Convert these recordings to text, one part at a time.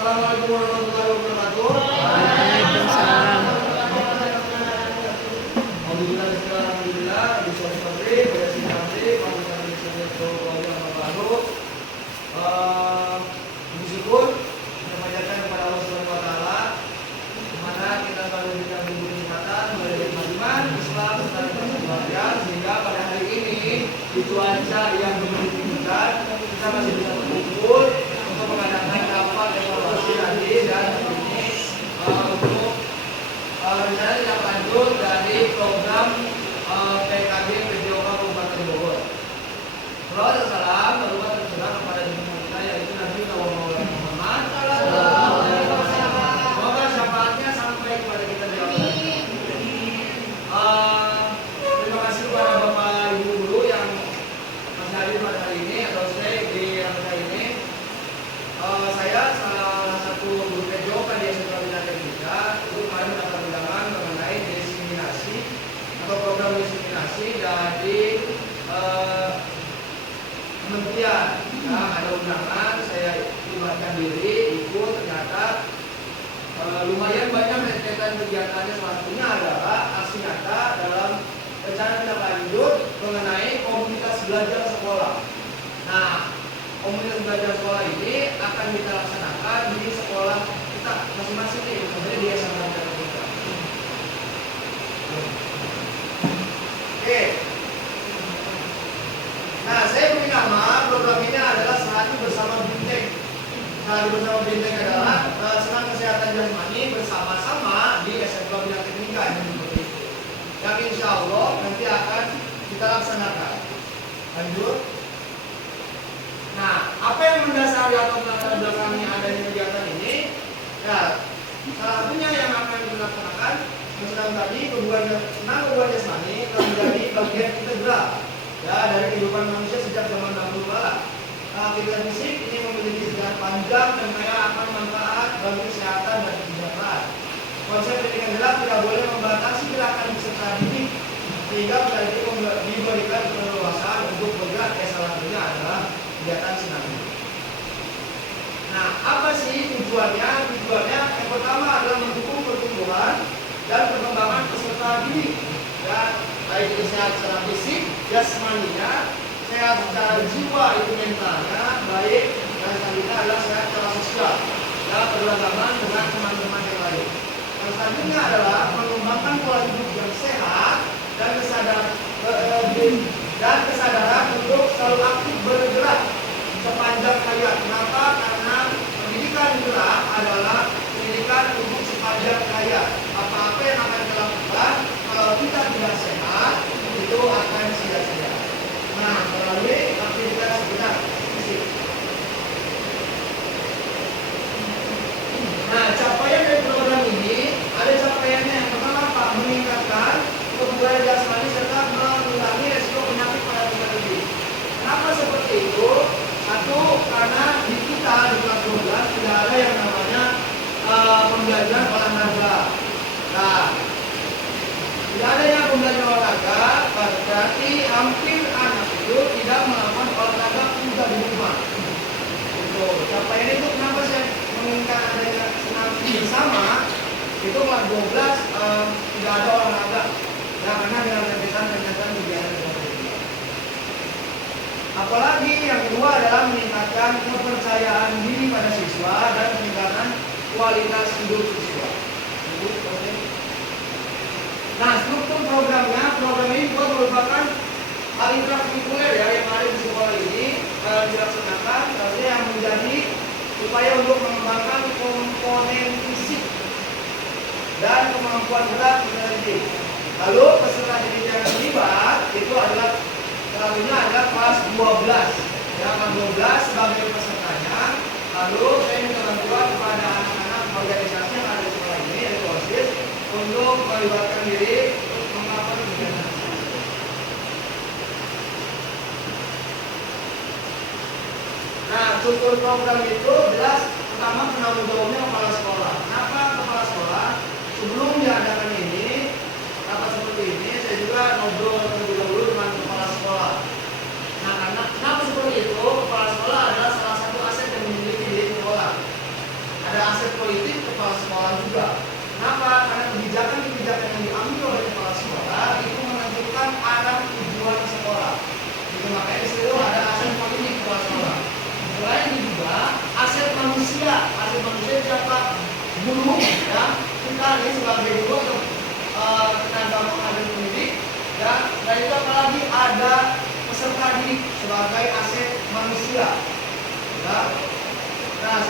Assalamualaikum warahmatullahi wabarakatuh. Waalaikumsalam. Alhamdulillah, bismillahirrahmanirrahim. Bersyukur kita panjatkan kepada Allah Subhanahu wa taala di mana kita telah diberikan kesempatan belajar iman, Islam dan keluarga sehingga pada hari ini di cuaca yang begitu hujan kita masih bisa berkumpul untuk mengadakan rapat evaluasi nanti dan ini untuk rencana tindak lanjut dari program PKB PJOK Kabupaten Bogor. Salam tercurah kepada junjungan kita yaitu Nabi Muhammad. Semoga syafaatnya sampai kepada kita di akhirat. Terima kasih kepada Bapak Ibu guru yang masih hadir pada hari ini atau stay di rangka ini. Saya salah satu guru PJOK di SMA Bina Teknika itu kemarin mendapat undangan mengenai diseminasi atau program diseminasi dari kementerian. Nah, ada undangan, saya libatkan diri, ikut, ternyata lumayan banyak rentetan kegiatannya. Salah satunya adalah aksi nyata dalam rencana tindak lanjut mengenai komunitas belajar sekolah. Nah, komunitas belajar sekolah ini akan kita laksanakan di sekolah kita masing-masing nih, misalnya di SMA kita. Oke. Nah, saya beri nama program ini adalah Sehati Bersama Bintang. Sehati Bersama Bintang adalah senam kesehatan jasmani bersama-sama di SMA Bina Teknika yang insya Allah nanti akan kita laksanakan. Lanjut. Nah, apa yang mendasari atau melatar belakangi adanya kegiatan ini? Ya, salah satunya yang akan kita laksanakan senam tadi senam kebugaran jasmani telah menjadi bagian integral ya dari kehidupan manusia sejak zaman dahulu kala. Aktivitas fisik ini memiliki sejarah panjang dan kaya akan manfaat bagi kesehatan dan kesejahteraan. Konsep pendidikan jelas tidak boleh membatasi gerakan peserta didik sehingga peserta didik diberikan keleluasaan untuk bergerak. Salah satunya adalah kegiatan senam. Nah, apa sih tujuannya? Tujuannya yang pertama adalah mendukung pertumbuhan dan perkembangan peserta didik. Dan baik itu sehat secara fisik, jasmaninya, sehat secara jiwa itu mentalnya, baik dan selanjutnya adalah sehat secara sosial dan beragama dengan teman-teman yang lain. Yang selanjutnya adalah mengembangkan pola hidup yang sehat dan kesadaran untuk selalu aktif bergerak sepanjang hayat. Kenapa? Karena pendidikan gerak adalah pendidikan untuk sepanjang hayat. Apa-apa yang akan kita lakukan kalau kita tidak sehat itu akan sia-sia. Nah, melalui aktivitas gerak fisik. Nah, capaian dari program ini ada capaiannya. Yang pertama apa? Meningkatkan kebugaran jasmani serta mengurangi resiko penyakit pada peserta didik. Kenapa seperti itu? Satu, karena di kita di kelas 12 tidak ada yang namanya pembelajaran olahraga. Nah, tidak adanya pembelajaran olahraga berarti hampir anak itu tidak melakukan olahraga juga di rumah. Itu capaian itu kenapa saya menginginkan adanya senam bersama itu kelas 12 tidak ada olahraga. Ya karena dengan rentetan kegiatan seperti ini. Apalagi yang kedua adalah meningkatkan kepercayaan diri pada siswa dan peningkatan kualitas hidup siswa. Nah, struktur program ini juga merupakan hal intrakurikuler ya yang ada di sekolah ini dilaksanakan yang menjadi upaya untuk mengembangkan komponen fisik dan kemampuan gerak peserta didik. Lalu peserta didik yang terlibat itu adalah satunya adalah kelas 12 ya, kelas 12 sebagai pesertanya. Lalu saya minta bantuan kepada anak-anak organisasi yang ada di sekolah ini yaitu OSIS untuk melibatkan diri untuk melakukan kegiatan. Nah, struktur program itu jelas. Pertama, penanggung jawabnya kepala sekolah. Kenapa kepala sekolah? Sebelum diadakan ini, rapat seperti ini, saya juga ngobrol terlebih dahulu dengan kepala sekolah. Nah, kenapa seperti itu? Kepala sekolah adalah salah satu aset yang dimiliki di sekolah. Ada politik kepala sekolah juga. Kenapa? Karena kebijakan-kebijakan yang diambil oleh kepala sekolah itu menentukan arah tujuan sekolah. Itu makanya disitu ada aset politik kepala sekolah. Selain itu juga aset manusia siapa? Guru, ya. Kita ini sebagai guru atau tenaga pengajar pendidik, ya. Dan itu apalagi ada peserta didik sebagai aset manusia, ya. Nah,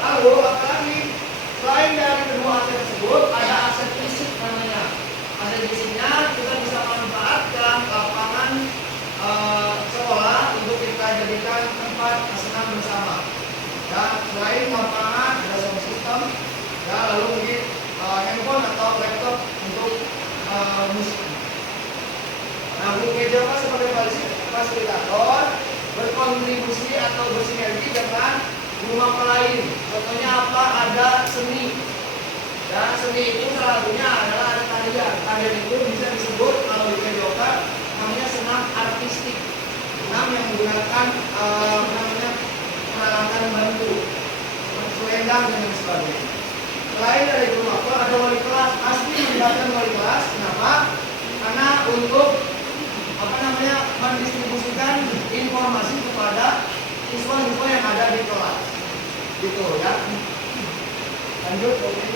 lalu apalagi selain dari kedua aset tersebut ada aset fisik namanya. Aset fisiknya kita bisa manfaatkan lapangan sekolah untuk kita jadikan tempat senam bersama. Ya, selain lapangan ada sound system, ya, lalu mungkin handphone atau laptop untuk musik. Nah, Guru PJOK sebagai fasilitator berkontribusi atau bersinergi dengan guru mapel lain. Contohnya apa? Ada seni. Dan seni itu salah satunya adalah ada tarian. Tarian itu bisa disebut kalau di PJOK namanya senam artistik. Senam yang menggunakan peralatan bantu, selendang dan sebagainya. Selain dari guru mapel ada wali kelas. Pasti melibatkan wali kelas. Kenapa? Karena untuk mendistribusikan informasi kepada siswa-siswa yang ada di kelas, gitu ya. Lanjut, oke.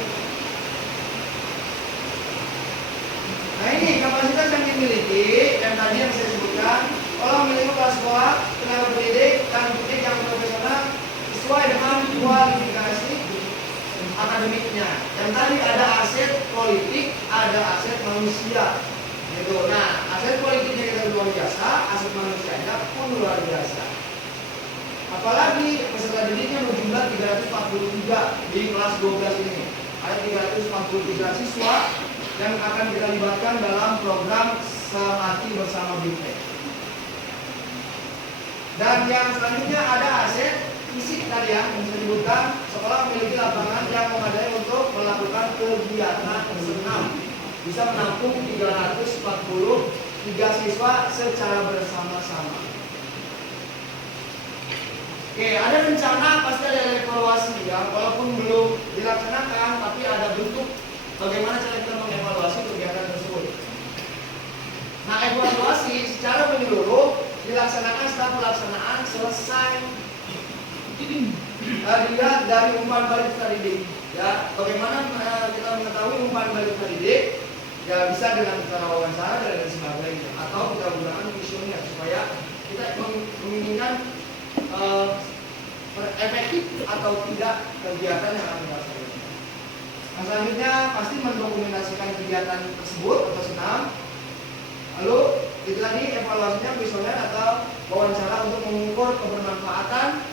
Nah, ini kapasitas yang dimiliki yang tadi yang saya sebutkan. Kalau memiliki kepala sekolah, tenaga pendidik dan pendidik yang profesional sesuai dengan kualifikasi akademiknya. Yang tadi ada aset politik, ada aset manusia. Gitu. Nah, aset politiknya kita luar biasa, aset manusianya pun luar biasa. Apalagi peserta didiknya berjumlah 343 di kelas 12 ini. Ada 343 siswa yang akan kita libatkan dalam program Sehati Bersama BIMTEK. Dan yang selanjutnya ada aset fisik tadi yang disebutkan, sekolah memiliki lapangan yang memadai untuk melakukan kegiatan senam. Bisa menampung 343 siswa secara bersama-sama. Oke, ada rencana, pasti ada evaluasi ya. Walaupun belum dilaksanakan, tapi ada bentuk bagaimana cara kita mengevaluasi kegiatan tersebut. Nah, evaluasi secara menyeluruh dilaksanakan setelah pelaksanaan selesai. Dilihat dari umpan balik peserta didik. Ya, bagaimana kita mengetahui umpan balik peserta didik? Ya, bisa dengan cara wawancara dan sebagainya, atau kita gunakan kuesioner supaya kita menginginkan efektif atau tidak kegiatan yang akan dilaksanakan. Nah, selanjutnya pasti mendokumentasikan kegiatan tersebut atau senam. Lalu itu tadi evaluasinya kuesioner atau wawancara untuk mengukur kebermanfaatan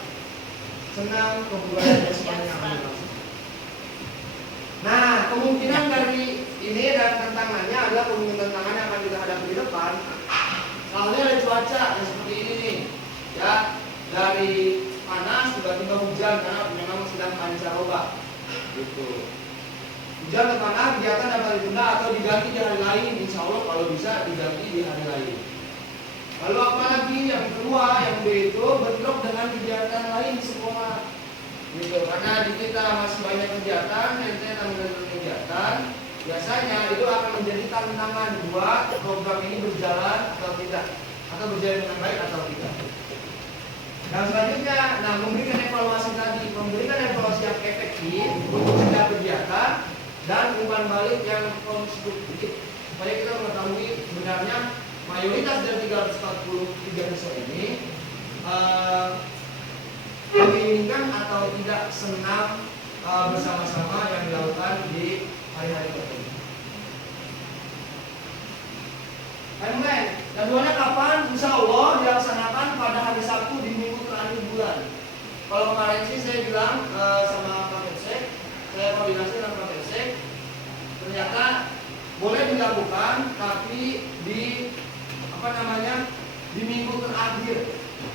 senam, kebudayaan dan sebagainya. Nah, kemungkinan dari ini dan tantangannya adalah kemungkinan tantangan yang akan kita hadapi di depan. Soalnya ada cuaca yang seperti ini nih, ya, dari panas tiba-tiba hujan karena memang sedang pancaroba, gitu. Hujan ke panas, kegiatan dapat ditunda atau diganti di hari lain. Insya Allah kalau bisa diganti di hari lain. Lalu apalagi yang kedua, yang B itu bentrok dengan kegiatan lain di sekolah, gitu. Karena di kita masih banyak kegiatan, ente tanggung kegiatan. Biasanya itu akan menjadi tantangan buat program ini berjalan atau tidak, atau berjalan dengan baik atau tidak. Dan selanjutnya, nah, memberikan evaluasi tadi, memberikan evaluasi yang efektif untuk setiap kegiatan dan umpan balik yang konstruktif supaya kita mengetahui sebenarnya mayoritas dari 343 siswa ini menginginkan atau tidak senam bersama-sama yang dilakukan di hari-hari tertentu. Timeline, jadwalnya kapan? Insya Allah dilaksanakan pada hari Sabtu di minggu terakhir bulan. Kalau kemarin sih saya bilang sama Pak Mensek, saya koordinasi dengan Pak Mensek, ternyata boleh dilakukan, tapi di di minggu terakhir.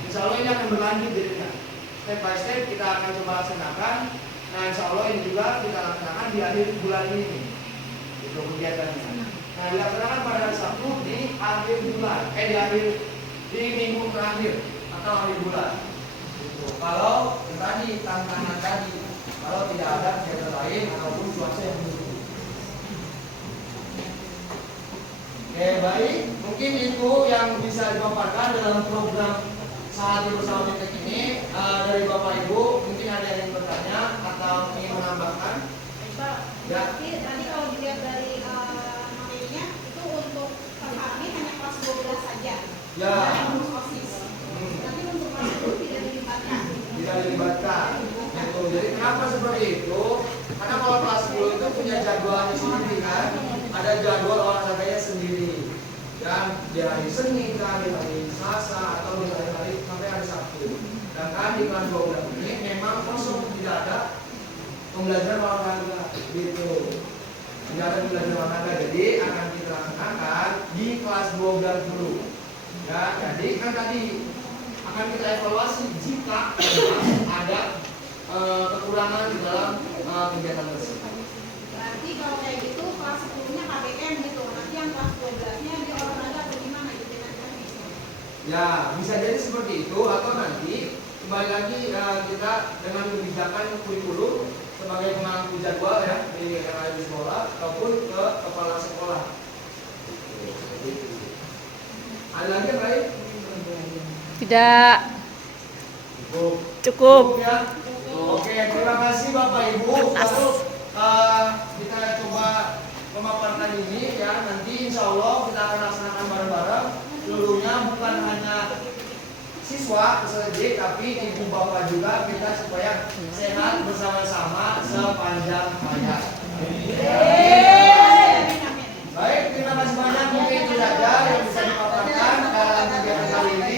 Insya Allah ini akan berlanjut jadinya. Step by step kita akan coba laksanakan. Nah, insya Allah ini juga kita laksanakan di akhir bulan ini. Itu kegiatannya. Nah, dilaksanakan pada hari Sabtu di akhir bulan, di minggu terakhir atau akhir bulan. Gitu. Kalau tadi tantangan tadi kalau tidak ada kegiatan lain ataupun cuaca yang mendukung. Oke, baik. Mungkin itu yang bisa dipaparkan dalam program Sehati Bersama Fintech ini. Dari Bapak Ibu, mungkin ada yang ingin bertanya atau ingin menambahkan? Pak, Ya. tadi kalau dilihat dari materinya itu untuk kami hanya kelas 12 saja. Ya. Tidak untuk OSIS. Tapi untuk kelas 10 tidak dilibatkan. Tidak dilibatkan. Gitu. Jadi kenapa seperti itu? Karena kalau kelas 10 itu punya jadwalnya sendiri kan, ada jadwal olahraganya sendiri. Dan di hari Senin, kan, di hari Selasa, atau di hari-hari sampai hari Sabtu. Sedangkan di kelas 12 ini memang kosong, tidak ada pembelajaran olahraga gitu. Tidak ada pembelajaran olahraga, jadi akan kita laksanakan di kelas 12 dulu. Ya, jadi kan tadi akan kita evaluasi jika ada kekurangan di dalam kegiatan tersebut. Berarti kalau kayak gitu kelas 10-nya KBM gitu. Nanti yang kelas 12-nya dia olahraga atau gimana gitu nanti. Ya, bisa jadi seperti itu atau nanti kembali lagi kita dengan kebijakan kurikulum sebagai pemangku jadwal ya di sekolah ataupun ke kepala sekolah. Ada lagi yang lain? Tidak. Cukup. Ya. Oke, terima kasih Bapak Ibu. Lalu kita coba memaparkan ini ya. Nanti insya Allah kita akan laksanakan bareng-bareng. Seluruhnya bukan hanya siswa peserta, tapi ibu bapak juga kita supaya sehat bersama-sama sepanjang hayat. Baik, terima kasih banyak. Mungkin itu saja yang bisa dipaparkan dalam kegiatan kali ini.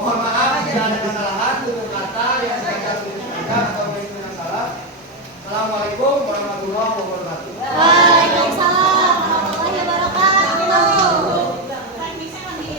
Mohon maaf jika ada kesalahan tutur kata yang saya tulis atau yang salah. Assalamualaikum warahmatullahi wabarakatuh.